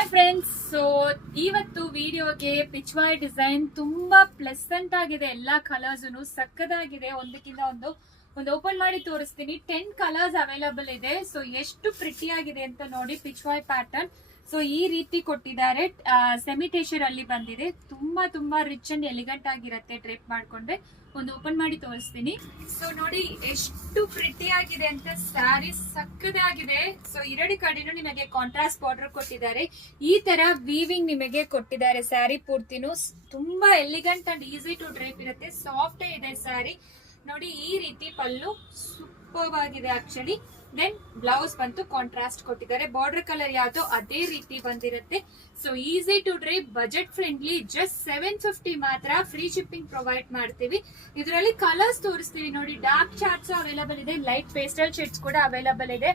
Hi friends, so ಇವತ್ತು ವಿಡಿಯೋಗೆ ಪಿಚ್ವಾಯ್ design ತುಂಬಾ ಪ್ಲೆಸೆಂಟ್ ಆಗಿದೆ. ಎಲ್ಲಾ ಕಲರ್ಸ್ ಸಕ್ಕದಾಗಿದೆ. ಒಂದಕ್ಕಿಂತ ಒಂದು ಓಪನ್ ಮಾಡಿ ತೋರಿಸ್ತೀನಿ. 10 ಕಲರ್ಸ್ ಅವೈಲಬಲ್ ಇದೆ. ಸೊ ಎಷ್ಟು ಪ್ರಿಟಿ ಆಗಿದೆ ಅಂತ ನೋಡಿ. ಪಿಚ್ವಾಯ್ ಪ್ಯಾಟರ್ನ್ ಸೊ ಈ ರೀತಿ ಕೊಟ್ಟಿದ್ದಾರೆ. ಸೆಮಿಟೇಶರ್ ಅಲ್ಲಿ ಬಂದಿದೆ. ತುಂಬಾ ರಿಚ್ ಅಂಡ್ ಎಲಿಗೆಂಟ್ ಆಗಿರುತ್ತೆ. ಡ್ರೇಪ್ ಮಾಡ್ಕೊಂಡ್ರೆ ಒಂದು ಓಪನ್ ಮಾಡಿ ತೋರಿಸ್ತೀನಿ. ಸೊ ನೋಡಿ ಎಷ್ಟು ಪ್ರಿಟಿ ಆಗಿದೆ ಅಂತ. ಸ್ಯಾರಿ ಸಕ್ಕದಾಗಿದೆ. ಸೊ ಎರಡು ಕಡೆನೂ ನಿಮಗೆ ಕಾಂಟ್ರಾಸ್ಟ್ ಬಾರ್ಡರ್ ಕೊಟ್ಟಿದ್ದಾರೆ. ಈ ತರ ವೀವಿಂಗ್ ನಿಮಗೆ ಕೊಟ್ಟಿದ್ದಾರೆ. ಸ್ಯಾರಿ ಪೂರ್ತಿನೂ ತುಂಬಾ elegant and easy to drape ಇರುತ್ತೆ. ಸಾಫ್ಟ್ ಇದೆ ಸ್ಯಾರಿ. ನೋಡಿ ಈ ರೀತಿ ಪಲ್ಲು ಸೂಪರ್ ಆಗಿದೆ ಆಕ್ಚುಲಿ. ದೆನ್ ಬ್ಲೌಸ್ ಬಂತು ಕಾಂಟ್ರಾಸ್ಟ್ ಕೊಟ್ಟಿದ್ದಾರೆ. ಬಾರ್ಡರ್ ಕಲರ್ ಯಾವ್ದೋ ಅದೇ ರೀತಿ ಬಂದಿರುತ್ತೆ. So easy to drive, budget friendly. Just 750 ಮಾತ್ರ. ಫ್ರೀ ಶಿಪ್ಪಿಂಗ್ ಪ್ರೊವೈಡ್ ಮಾಡ್ತೀವಿ. ಇದರಲ್ಲಿ ಕಲರ್ಸ್ ತೋರಿಸ್ತೀವಿ ನೋಡಿ. ಡಾರ್ಕ್ ಚಾರ್ಟ್ಸ್ ಅವೈಲಬಲ್ ಇದೆ, ಲೈಟ್ ಪೇಸ್ಟಲ್ ಶೇಡ್ಸ್ ಕೂಡ ಅವೈಲಬಲ್ ಇದೆ.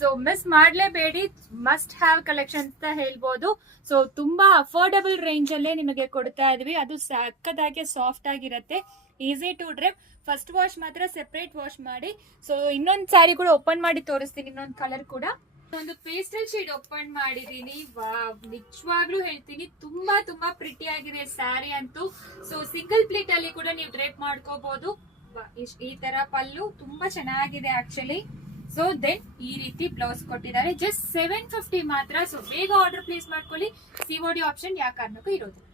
ಸೊ ಮಿಸ್ ಮಾಡ್ಲೇಬೇಡಿ. ಮಸ್ಟ್ ಹ್ಯಾವ್ ಕಲೆಕ್ಷನ್ ಅಂತ ಹೇಳ್ಬೋದು. ಸೊ ತುಂಬಾ ಅಫೋರ್ಡಬಲ್ ರೇಂಜ್ ಅಲ್ಲೇ ನಿಮಗೆ ಕೊಡ್ತಾ ಇದೀವಿ. ಅದು ಸಕ್ಕದಾಗಿ ಸಾಫ್ಟ್ ಆಗಿರುತ್ತೆ. Easy to drive. First wash ಮಾತ್ರ ಸೆಪರೇಟ್ ವಾಶ್ ಮಾಡಿ. ಸೊ ಇನ್ನೊಂದು ಸ್ಯಾರಿ ಕೂಡ ಓಪನ್ ಮಾಡಿ ತೋರಿಸ್ತೀನಿ. ಇನ್ನೊಂದು ಕಲರ್ ಕೂಡ ಒಂದು ಪೇಸ್ಟಲ್ ಶೇಡ್ ಓಪನ್ ಮಾಡಿದೀನಿ. ನಿಜವಾಗ್ಲೂ ಹೇಳ್ತೀನಿ ತುಂಬಾ ಪ್ರಿಟಿ ಆಗಿದೆ ಸ್ಯಾರಿ ಅಂತೂ. ಸೊ ಸಿಂಗಲ್ ಪ್ಲೇಟ್ ಅಲ್ಲಿ ಕೂಡ ನೀವು ಡ್ರೇಪ್ ಮಾಡ್ಕೋಬಹುದು. ಈ ತರ ಪಲ್ಲು ತುಂಬಾ ಚೆನ್ನಾಗಿದೆ ಆಕ್ಚುಲಿ. ಸೊ ದೆನ್ ಈ ರೀತಿ ಬ್ಲೌಸ್ ಕೊಟ್ಟಿದ್ದಾರೆ. ಜಸ್ಟ್ 750 ಮಾತ್ರ. ಸೊ ಬೇಗ ಆರ್ಡರ್ ಪ್ಲೇಸ್ ಮಾಡ್ಕೊಳ್ಳಿ. ಸಿಒಡಿ ಆಪ್ಷನ್ ಯಾವ ಕಾರಣಕ್ಕೂ ಇರೋದಿಲ್ಲ.